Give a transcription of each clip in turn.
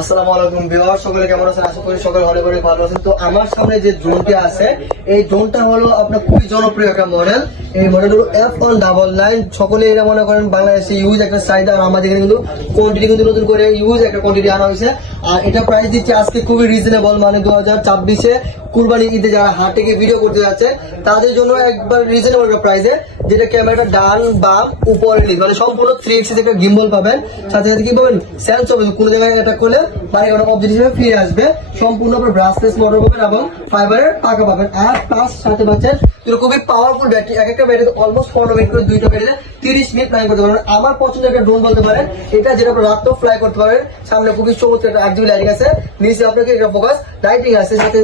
আসসালামু আলাইকুম ভিউয়ার, সকলে কেমন আছেন? আশা করি সকলে ভালো করে ভালো আছেন। তো আমার সামনে যে ড্রোনটি আছে, এই ড্রোনটা হলো আপনার খুবই জনপ্রিয় একটা মডেল। এই মডেল হলো F199। সকলে এটা মনে করেন বাংলাদেশে ইউজ একটা চাহিদা, আর আমাদের এখানে কিন্তু কোয়ান্টিটি কিন্তু নতুন করে ইউজ একটা কোয়ান্টিটি আনা হয়েছে। আর এটা প্রাইস দিচ্ছি আজকে খুবই রিজনেবল, মানে 2024-এ কুরবানি ঈদে যারা হাটে গিয়ে ভিডিও করতে যাচ্ছে তাদের জন্য একবার রিজনেবল একটা প্রাইসে, যেটা ক্যামেরাটা ডান বাম উপরে মানে সম্পূর্ণ 3x একটা গিম্বল পাবেন। সাথে সাথে কি পাবেন, সেন্স হবে কোনো জায়গায় এটা করলে বাড়ি কোনো অবজেক্ট হিসেবে ফিরে আসবে। সম্পূর্ণ আপনার ব্রাসলেস মোটর পাবেন এবং ফাইবারের পাকা পাবেন। আর প্লাস সাথে পাচ্ছেন খুবই পাওয়ারফুল ব্যাটারি। এক একটা ব্যাটারি অলমোস্ট 15 মিনিট করে, দুইটা ব্যাটারিতে 30 মিনিট ফ্লাই করতে পারবেন। আমার পছন্দের একটা ড্রোন বলতে পারেন এটা, যেটা আপনার রাতও ফ্লাই করতে পারবেন। সামনে খুবই চমৎকার একটা 8GB লাইটিং আছে, নিচে আপনাকে একটা ফোকাস লাইটিং আছে, সাথে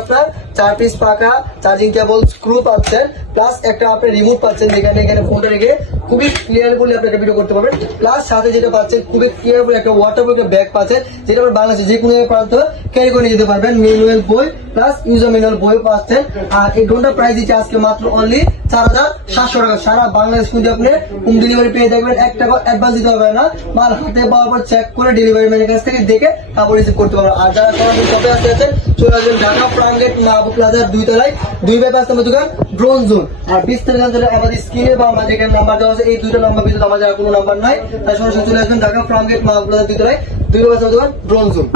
আপনার 4 পিস পাকা চার্জিং কেবল স্ক্রু পাচ্ছেন, প্লাস একটা আপনি রিমোট পাচ্ছেন যেখানে এখানে ফোনটা রেখে খুবই ক্লিয়ারফুলি আপনি একটা ভিডিও করতে পারবেন। প্লাস সাথে যেটা পাচ্ছেন খুবই ক্লিয়ারফুলি একটা ওয়াটারপ্রুফ একটা ব্যাগ পাচ্ছেন, যেটা আপনার বাংলাদেশে যে কোনো প্রান্ত ক্যারি করে নিয়ে যেতে পারবেন। ম্যানুয়াল বই প্লাস ইউজার ম্যানুয়াল বই পাচ্ছেন। আর এই ড্রোনটা প্রাইস দিচ্ছে আজকে মাত্র অনলি 4700 টাকা। সারা বাংলাদেশ কিন্তু আপনি হোম ডেলিভারি পেয়ে থাকবেন, 1 টাকা অ্যাডভান্স দিতে হবে না। মাল হাতে পাওয়ার পর চেক করে ডেলিভারি ম্যানের কাছ থেকে দেখে তারপর রিসিভ করতে পারবেন। আর যারা সরাসরি শপে আসতে আছেন চলে আসবেন ঢাকা প্রাণগেট মাহবুব প্লাজার 2 তলায় 2/5 নম্বর দোকান ড্রোন জোন। আর বিস্তারিত জানতে আমাদের স্ক্রিনে বা আমাদের এখানে নাম্বার দেওয়া আছে, এই দুটো নাম্বার ভিতরে আমাদের আর কোনো নাম্বার নাই। তাই সরাসরি চলে আসবেন ঢাকা প্রাণগেট মাহবুব প্লাজার 2 তলায় 2/5 নম্বর দোকান ড্রোন জোন।